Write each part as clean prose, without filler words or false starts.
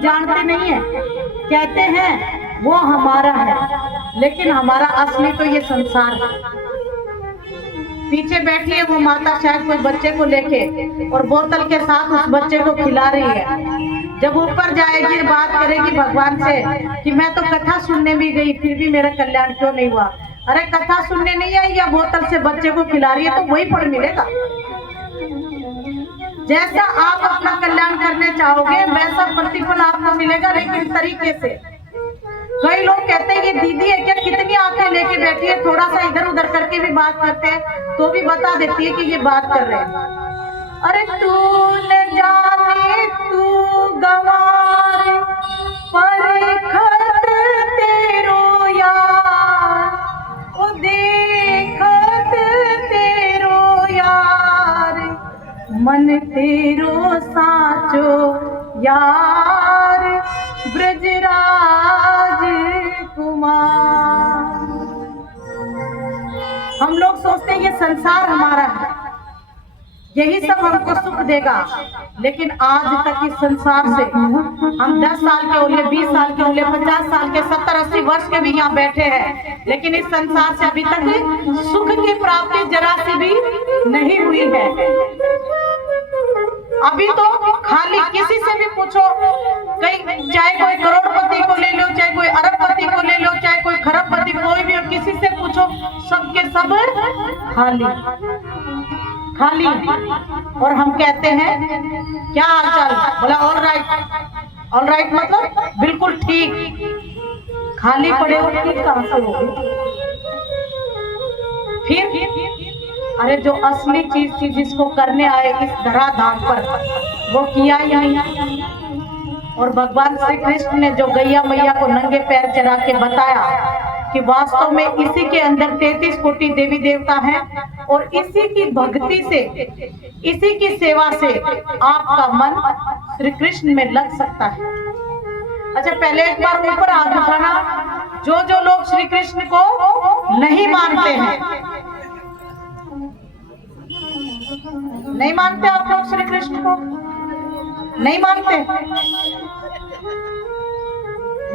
लोग जानते नहीं है, कहते हैं वो हमारा है, लेकिन हमारा असली तो ये संसार है। पीछे बैठी है वो माता शायद कोई बच्चे को लेके और बोतल के साथ उस बच्चे को खिला रही है। जब ऊपर जाएगी बात करेगी भगवान से कि मैं तो कथा सुनने भी गई फिर भी मेरा कल्याण क्यों नहीं हुआ। अरे कथा सुनने नहीं आई या बोतल से बच्चे को खिला रही है तो वही फल मिलेगा। जैसा आप अपना कल्याण करने चाहोगे वैसा प्रतिफल आपको मिलेगा, लेकिन तरीके से। कई लोग कहते हैं ये दीदी है क्या, कितनी आंखें लेके बैठी है, थोड़ा सा इधर उधर करके भी बात करते हैं तो भी बता देती है कि ये बात कर रहे हैं। अरे तू न जाने तू गवार परखत तेरो यार, ओ देखत तेरो यार, मन तेरो साचो यार ब्रजराज कुमार। हम लोग सोचते हैं ये संसार हमारा है, यही सब हमको सुख देगा, लेकिन आज तक इस संसार से हम 10 साल के होंगे, 20 साल के होंगे, 50 साल के, 70-80 वर्ष के भी यहाँ बैठे हैं, लेकिन इस संसार से अभी तक सुख की प्राप्ति जरा सी भी नहीं हुई है। अभी तो खाली किसी से भी पूछो, कहीं चाहे कोई करोड़पति को ले लो, चाहे कोई अरबपति को ले लो, चाहे कोई खरबपति, कोई भी हो, किसी से पूछो सबके सब खाली खाली। और हम कहते हैं क्या हाल चाल, बोला ऑल राइट। ऑल राइट मतलब बिल्कुल ठीक। खाली पड़े हो ठीक कहां से होगी फिर? अरे जो असली चीज थी जिसको करने आए इस धराधाम पर वो किया ही नहीं। और भगवान श्री कृष्ण ने जो गैया मैया को नंगे पैर चढ़ा के बताया कि वास्तव में इसी के अंदर 33 कोटि देवी देवता हैं और इसी की भक्ति से, इसी की सेवा से आपका मन श्री कृष्ण में लग सकता है। अच्छा पहले एक बार ऊपर हाथ उठाना जो जो लोग श्री कृष्ण को नहीं मानते हैं। नहीं मानते आप लोग श्री कृष्ण को? नहीं मानते?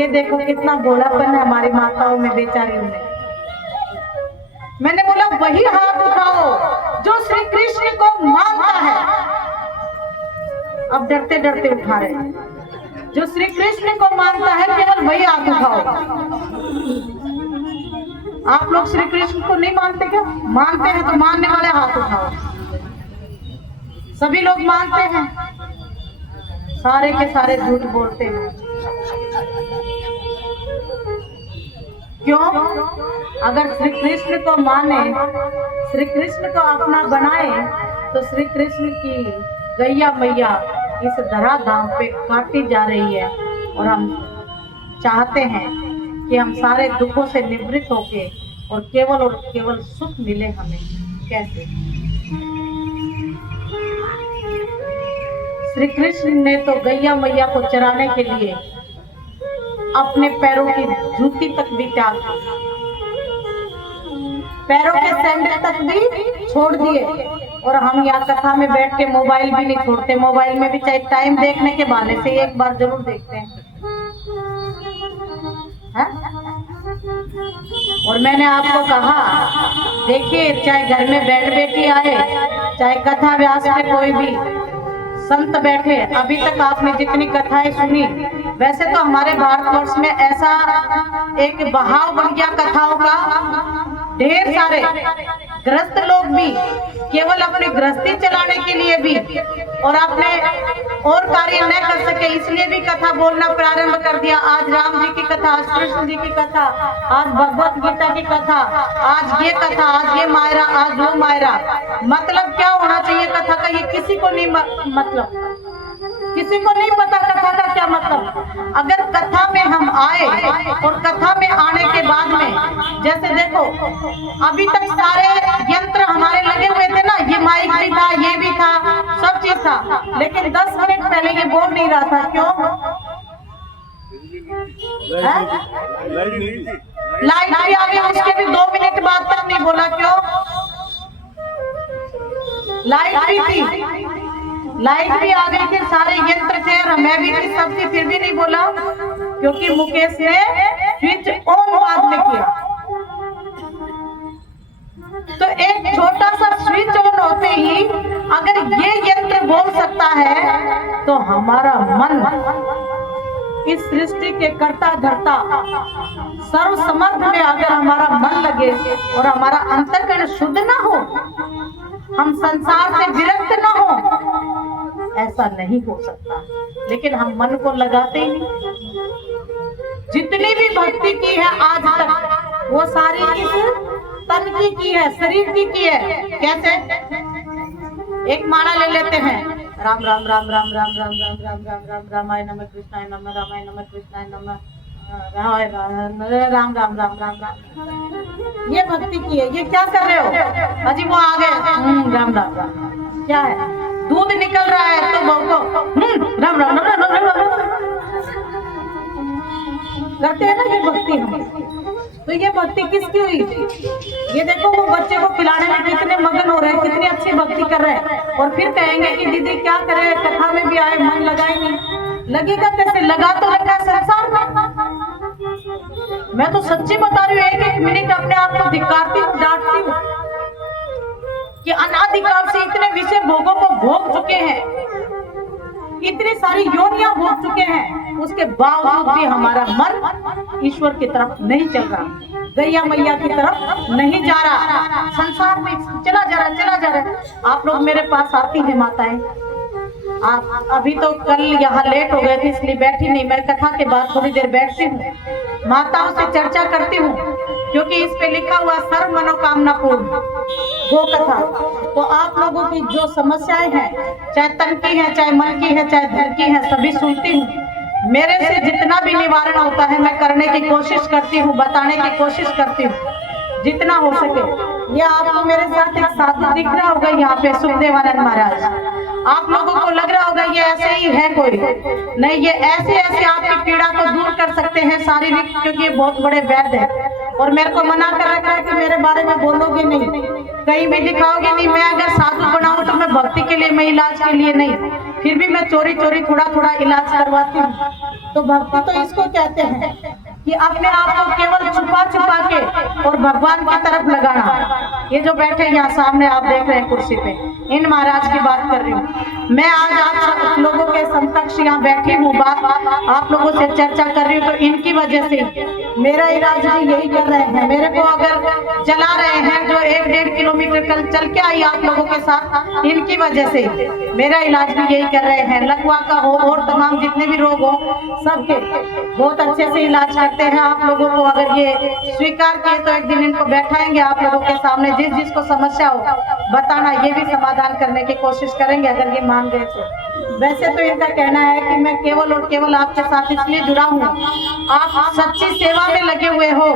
ये देखो कितना भोलापन है हमारी माताओं में, बेचारियों में। मैंने बोला वही हाथ उठाओ जो श्री कृष्ण को मानता है। अब डरते डरते उठा रहे हैं। जो श्री कृष्ण को मानता है केवल वही हाथ उठाओ। आप लोग श्री कृष्ण को नहीं मानते क्या? मानते हैं तो मानने वाले हाथ उठाओ। सभी लोग मानते हैं, सारे के सारे झूठ बोलते हैं। क्यों? अगर श्री कृष्ण को माने, श्री कृष्ण को अपना बनाए, तो श्री कृष्ण की गैया मैया इस धराधाम पे काटी जा रही है और हम चाहते हैं कि हम सारे दुखों से निवृत्त होके और केवल सुख मिले हमें। कैसे? श्री कृष्ण ने तो गैया मैया को चराने के लिए अपने पैरों की जूती तक भी त्याग दी, पैरों के सैंडल तक भी छोड़ दिए। और हम यहाँ कथा में बैठ के मोबाइल भी नहीं छोड़ते। मोबाइल में भी चाहे टाइम देखने के बहाने से एक बार जरूर देखते हैं। और मैंने आपको कहा देखिए, चाहे घर में बैठ बेटी आए, चाहे कथा व्यास में कोई भी संत बैठे, अभी तक आपने जितनी कथाएं सुनी, वैसे तो हमारे भारतवर्ष में ऐसा एक बहाव बन गया कथाओं का, ढेर सारे गृहस्थ लोग भी केवल अपनी गृहस्थी चलाने के लिए भी और अपने और कार्य न कर सके इसलिए भी कथा बोलना प्रारंभ कर दिया। आज राम जी की कथा, आज कृष्ण जी की कथा, आज भगवत गीता की कथा, आज ये कथा, आज ये मायरा, आज वो मायरा। मतलब क्या होना चाहिए कथा का, ये किसी को नहीं मतलब किसी को नहीं पता कथा का क्या मतलब। अगर कथा में हम आए और कथा में आने के बाद में, जैसे देखो अभी तक सारे यंत्र हमारे लगे हुए थे ना, ये माइक भी था, ये भी था, सब चीज था, लेकिन 10 मिनट पहले ये बोल नहीं रहा था। क्यों? लाइट भी आ गई, उसके भी 2 मिनट बाद तक नहीं बोला। क्यों? लाइट भी थी लाइट भी आ गई थी, सारे यंत्र थे और मैं भी थी, सब थी, फिर भी नहीं बोला क्योंकि मुकेश ने स्विच ऑन बाद में किया। तो एक छोटा सा स्विच ऑन होते ही अगर ये यंत्र बोल सकता है तो हमारा मन इस सृष्टि के कर्ता धर्ता सर्व समर्थ में अगर हमारा मन लगे और हमारा अंतःकरण शुद्ध ना हो, हम संसार से विरक्त ना हो, ऐसा नहीं हो सकता। लेकिन हम मन को लगाते ही नहीं। जितनी भी भक्ति की है आज तक वो सारी किस तन की है, शरीर की है। कैसे? एक माला ले लेते हैं, राम राम राम राम राम राम राम राम राम राम रामाय नमः कृष्णाय नमः रामाय नमः कृष्णाय नमः राम राम राम राम राम। ये भक्ति की है। ये क्या कर रहे हो? अजी वो आ गए राम राम राम। क्या है? दूध निकल रहा है तो बहू को राम राम राम राम राम करते हैं ना। ये भक्ति हम। तो ये भक्ति किसकी हुई? ये देखो वो बच्चे को खिलाने में कितने मगन हो रहे हैं, कितनी अच्छी भक्ति कर रहे हैं, और फिर कहेंगे कि दीदी क्या करे, कथा में भी आए मन लगाए नहीं। लगेगा कैसे? लगा तो रखा है संसार में। मैं तो सच्ची बता रही हूँ, एक एक मिनट अपने आप को धिक्कारती हूँ, डांटती हूँ कि अनादिकाल से इतने विषय भोगों को भोग चुके हैं, इतनी सारी योनियां भोग चुके हैं, उसके बावजूद भी हमारा मन ईश्वर की तरफ नहीं चल रहा, गैया मैया की तरफ नहीं जा रहा, संसार में चला जा रहा। आप लोग मेरे पास आती हैं माताएं, आप अभी तो कल यहाँ लेट हो गए थे इसलिए बैठी नहीं। मैं कथा के बाद थोड़ी देर बैठती हूँ, माताओं से चर्चा करती हूँ, क्योंकि इस पे लिखा हुआ सर्व मनोकामना पूर्ण गो कथा। तो आप लोगों की जो समस्याएं हैं, चाहे तन की है, चाहे मन की है, चाहे धन की है, सभी सुनती हूँ। मेरे से जितना भी निवारण होता है मैं करने की कोशिश करती हूँ, बताने की कोशिश करती हूँ जितना हो सके। ये आपको मेरे साथ एक साधु दिख रहा होगा यहाँ पे, सुखदेवानंद महाराज। आप लोगों को लग रहा होगा ये ऐसे ही है कोई नहीं, ये ऐसे ऐसे आपकी पीड़ा को दूर कर सकते हैं शारीरिक, क्योंकि ये बहुत बड़े वैद्य हैं। और मेरे को मना कर रखा है कि मेरे बारे में बोलोगे नहीं, कहीं भी दिखाओगे नहीं। मैं अगर साधु बनाऊं तो मैं भक्ति के लिए, मैं इलाज के लिए नहीं, फिर भी मैं चोरी चोरी थोड़ा थोड़ा इलाज करवाती हूँ। तो भक्ति तो इसको कहते हैं कि अपने आप को केवल छुपा छुपा के और भगवान की तरफ लगाना। ये जो बैठे यहाँ सामने आप देख रहे हैं कुर्सी पे, इन महाराज की बात कर रही हूँ मैं। आज आप लोगों के समकक्ष यहाँ बैठी हूँ, बात आप लोगों से चर्चा कर रही हूँ, तो इनकी वजह से मेरा इलाज भी यही कर रहे हैं। मेरे को अगर चला रहे हैं जो 1-1.5 किलोमीटर कल चल के आई आप लोगों के साथ, इनकी वजह से मेरा इलाज भी यही कर रहे हैं। लकवा का हो और तमाम जितने भी रोग हो, सबके बहुत अच्छे से इलाज करते हैं। आप लोगों को अगर ये स्वीकार किए तो एक दिन इनको बैठाएंगे आप लोगों के सामने, जिस जिसको समस्या हो बताना, ये भी समाधान करने की कोशिश करेंगे अगर ये मान गए तो। वैसे तो इनका कहना है कि मैं केवल और केवल आपके साथ इसलिए जुड़ा हूँ, आप सच्ची सेवा में लगे हुए हो,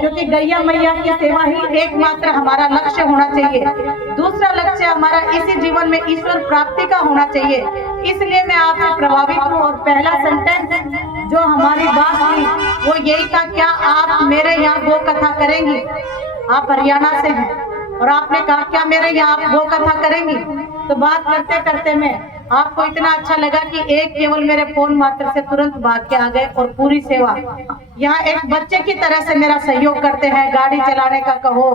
क्योंकि गैया मैया की सेवा ही एकमात्र हमारा लक्ष्य होना चाहिए। दूसरा लक्ष्य हमारा इसी जीवन में ईश्वर प्राप्ति का होना चाहिए। इसलिए मैं आपसे प्रभावित हूँ। और पहला सेंटेंस जो हमारी बात हुई वो यही था, क्या आप मेरे यहाँ गो कथा करेंगी? आप हरियाणा से हैं और आपने कहा क्या मेरे यहाँ आप गो कथा करेंगी? तो बात करते करते में आपको इतना अच्छा लगा कि एक केवल मेरे फोन मात्र से तुरंत भाग के आ गए और पूरी सेवा यहाँ एक बच्चे की तरह से मेरा सहयोग करते हैं। गाड़ी चलाने का कहो,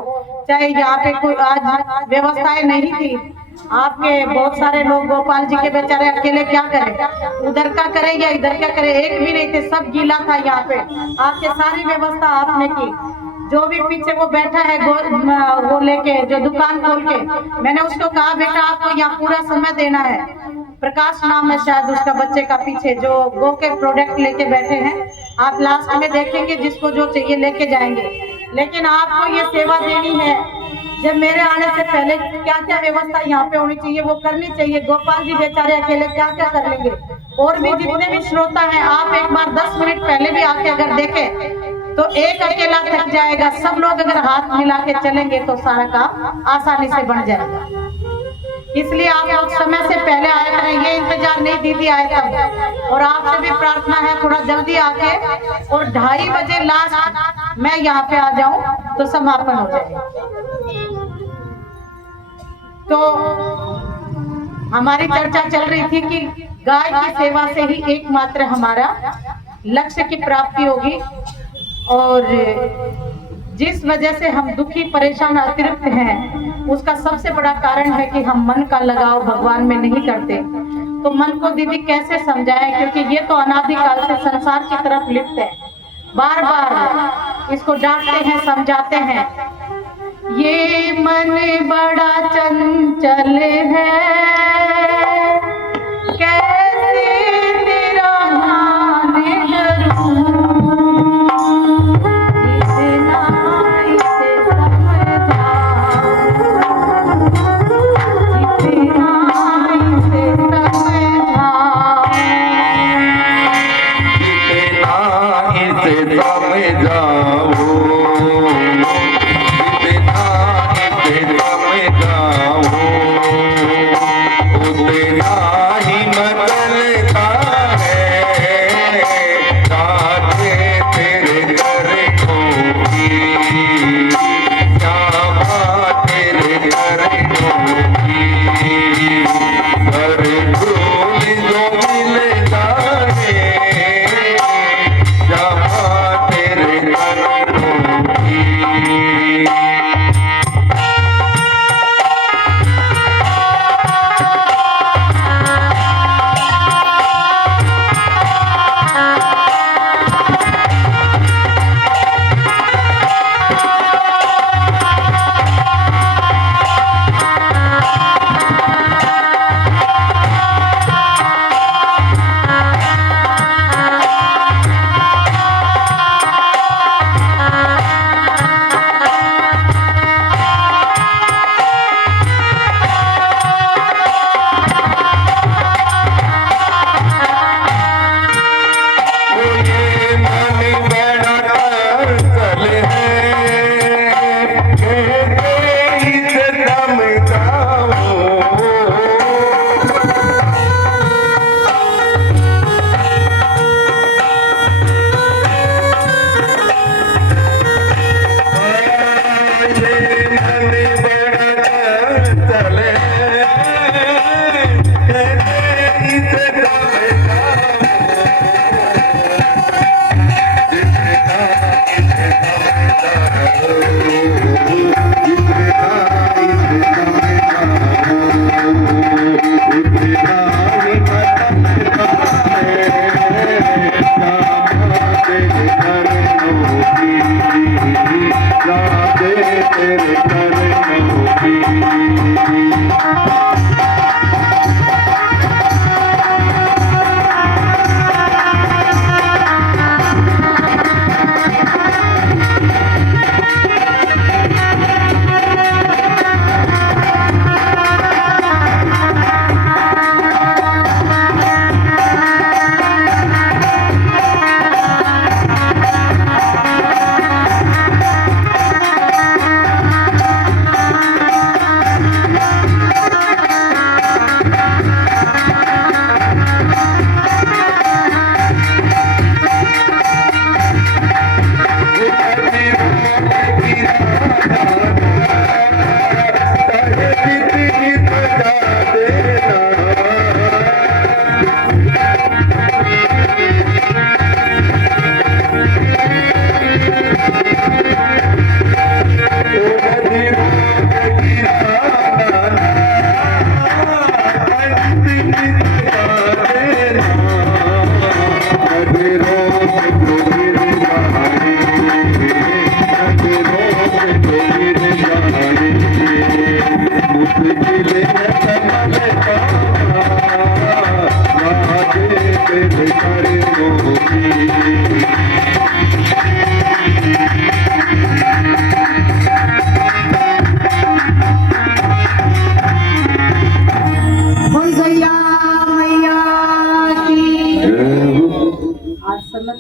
चाहे यहाँ पे कोई आज व्यवस्थाएं नहीं थी, आपके बहुत सारे लोग, गोपाल जी के बेचारे अकेले क्या करें, उधर का करें या इधर का करें, एक भी नहीं थे, सब गीला था यहाँ पे। आपके सारी व्यवस्था आपने की। जो भी पीछे वो बैठा है वो लेके जो दुकान खोल के, मैंने उसको कहा बेटा आपको यहाँ पूरा समय देना है। प्रकाश नाम है शायद उसका बच्चे का, पीछे जो गो के प्रोडक्ट लेके बैठे हैं, आप लास्ट में देखेंगे जिसको जो चाहिए लेके जाएंगे। लेकिन आपको ये सेवा देनी है। जब मेरे आने से पहले क्या क्या व्यवस्था यहाँ पे होनी चाहिए वो करनी चाहिए। गोपाल जी बेचारे अकेले क्या क्या कर लेंगे। और भी जितने भी श्रोता हैं, आप एक बार 10 मिनट पहले भी आके अगर देखें तो एक अकेला थक जाएगा। सब लोग अगर हाथ मिला के चलेंगे तो सारा काम आसानी से बन जाएगा। इसलिए आप लोग समय से पहले आया करें, ये इंतजार नहीं दीदी आए तब। और आपसे भी प्रार्थना है थोड़ा जल्दी आके, और 2:30 बजे लास्ट मैं यहाँ पे आ जाऊं तो समापन हो जाए। तो हमारी चर्चा चल रही थी कि गाय की सेवा से ही एकमात्र हमारा लक्ष्य की प्राप्ति होगी, और जिस वजह से हम दुखी परेशान अतिरिक्त हैं उसका सबसे बड़ा कारण है कि हम मन का लगाव भगवान में नहीं करते। तो मन को दीदी कैसे समझाएं, क्योंकि ये तो अनादिकाल से संसार की तरफ लिप्त है। बार बार इसको डांटते हैं, समझाते हैं। ये मन बड़ा चंचल है, कैसे तेरा ध्यान धरूं, जितना इसे समझाऊं, जितना इसे समझाऊं, जितना इसे समझाऊं,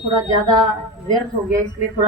थोड़ा ज्यादा व्यर्थ हो गया, इसलिए थोड़ा